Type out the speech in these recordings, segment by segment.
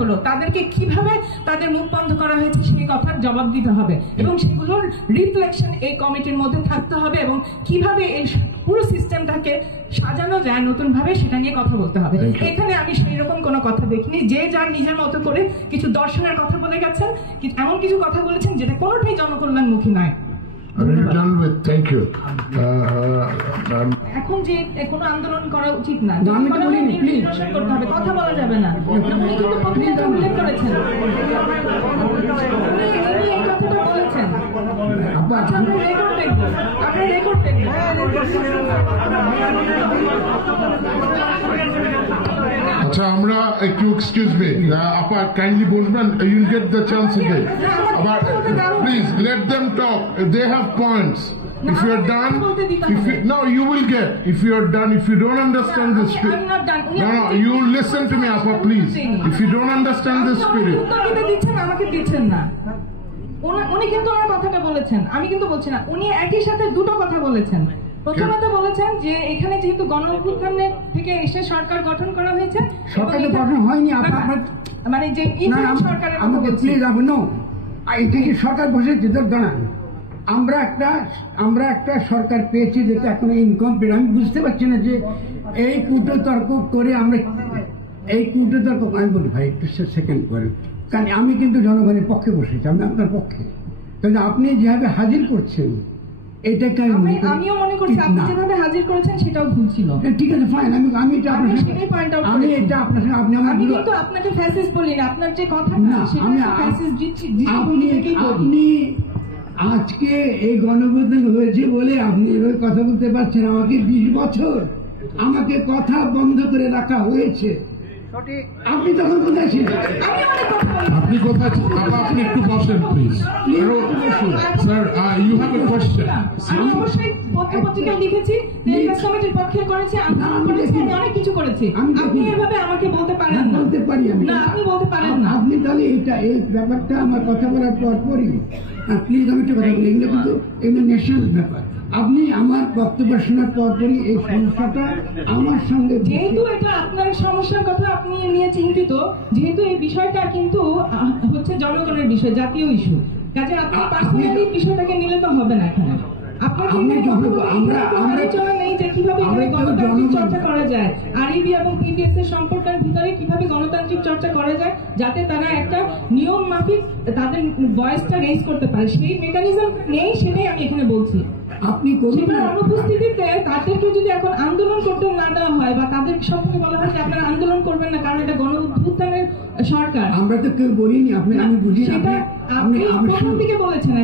হলো তাদেরকে কিভাবে তাদের মুখ বন্ধ করা হয়েছে সেই কথার জবাব দিতে হবে এবং সেগুলোর রিফ্লেকশন এই কমিটির মধ্যে থাকতে হবে এবং কিভাবে এই পুরো সিস্টেমটাকে সাজানো যায় নতুন ভাবে সেটা নিয়ে কথা বলতে হবে। এখানে আমি সেই রকম কোনো কথা দেখিনি, যে যার নিজের মতো করে কিছু দর্শনের কথা বলে গেছেন, এমন কিছু কথা বলেছেন যেটা কোনোটাই জনকল্যাণমুখী নয়। এখন যে কোনো আন্দোলন করা উচিত না, করতে হবে, কথা বলা যাবে না। উনি কিন্তু প্রথমে উল্লেখ করেছেন, এই কথাটা বলেছেন। আচ্ছা, আমরা রেকর্ড দেখবো, আমরা রেকর্ড দেখবো। আচ্ছা, আমরা একটু এক্সকিউজ মি আপা, কাইন্ডলি বলবেন, ইউল get the chance again. But please let them talk. They have points. If you are done, no, you will get. If you are done, if you don't understand the spirit, no, you listen to me, Appa, please. If you don't understand the spirit, আমাকে দিচ্ছেন না। উনি কিন্তু ওনার কথাটা বলেছেন, আমি কিন্তু বলছি না। উনি একই সাথে দুটো কথা বলেছেন। প্রথমত বলেছেন যে এখানে যেহেতু গণ অভ্যুত্থানের থেকে এসে সরকার গঠন করা হয়েছে, সরকার গঠন হয়নি, মানে যে সরকারের সরকার বসেছে দাঁড়ান, আমরা একটা সরকার পেয়েছি যেটা এখন ইনকমপ্লিট। আমি বুঝতে পারছি না যে এই কূটতর্ক করে আমরা আমি বলি ভাই একটু সেকেন্ড করেন, কারণ আমি কিন্তু জনগণের পক্ষে বসেছি, আমি আপনার পক্ষে। কিন্তু আপনি যেভাবে হাজির করছেন এটাকে আমিও মনে করছি আপনি যেভাবে হাজির করেছেন সেটাও ভুল ছিল। ঠিক আছে, ফাইন, আমি এটা আপনার আমি এটা আপনার সাথে আমি কিন্তু আপনাকে ফ্যাসিস্ট বলি না, আপনার যে কথা আপনি আজকে এই গণঅভ্যুত্থান হয়েছে বলে আপনি এভাবে কথা বলতে পারছেন। আমাকে 20 বছর আমাকে কথা বন্ধ করে রাখা হয়েছে। আপনি তখন কোথায় ছিলেন? আপনি কোথায়? আপনি একটু বসেন please. Sir, you have a question. আমি অবশ্যই পত্রিকায় লিখেছি, কমিটির পক্ষে করেছি, আমি অনেক কিছু করেছি। আপনি এভাবে আমাকে বলতে পারেন না। বলতে পারি আমি না, আপনি বলতে পারেন না। আপনি তাহলে এই ব্যাপারটা আমার কথা বলার পরই প্লিজ আমি একটা কথা বলি, এগুলো কিন্তু এগুলো ন্যাশনাল ব্যাপার। আপনি আমার বক্তব্য শোনার পরপরই এই সমস্যাটা আমার সঙ্গে, যেহেতু এটা আপনার সমস্যার কথা আপনি নিয়ে চিন্তিত, যেহেতু এই বিষয়টা কিন্তু হচ্ছে জনগণের বিষয়, জাতীয় ইস্যু, কাজে আপনি পার্সোনালি বিষয়টাকে নিলে তো হবে না। এখানে চর্চা করা যায় আরইবি এবং পিপিএস এর সম্পর্কের ভিতরে, কিভাবে গণতান্ত্রিক চর্চা করা যায় যাতে তারা একটা নিয়ম মাফিক তাদের ভয়েসটা রেজ করতে পারে, সেই মেকানিজম নেই, সেটাই আমি এখানে বলছি। আপনি অনুপস্থিতিতে তাদেরকে যদি এখন আন্দোলন করতে না দেওয়া হয় বা তাদের সম্পর্কে বলা হয় যে আপনারা আন্দোলন করবেন না কারণ এটা গণ অভ্যুত্থানের সরকার, আমরা তো কেউ বলিনি। আপনি আমি বুঝি সেটা আপনি প্রথম দিকে বলেছেন।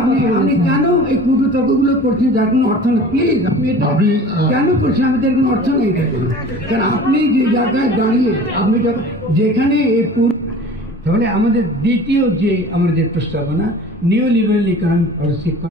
আপনি কেন এই কূটতর্কগুলো করছেন যার কোনো অর্থ নেই? প্লিজ আপনি এটা কেন করছেন? আমাদের কোনো অর্থ নেই। কারণ আপনি যে জায়গায় দাঁড়িয়ে আপনি যেখানে তাহলে আমাদের দ্বিতীয় যে আমাদের প্রস্তাবনা নিউ লিবারেল ইকোনমিক পলিসি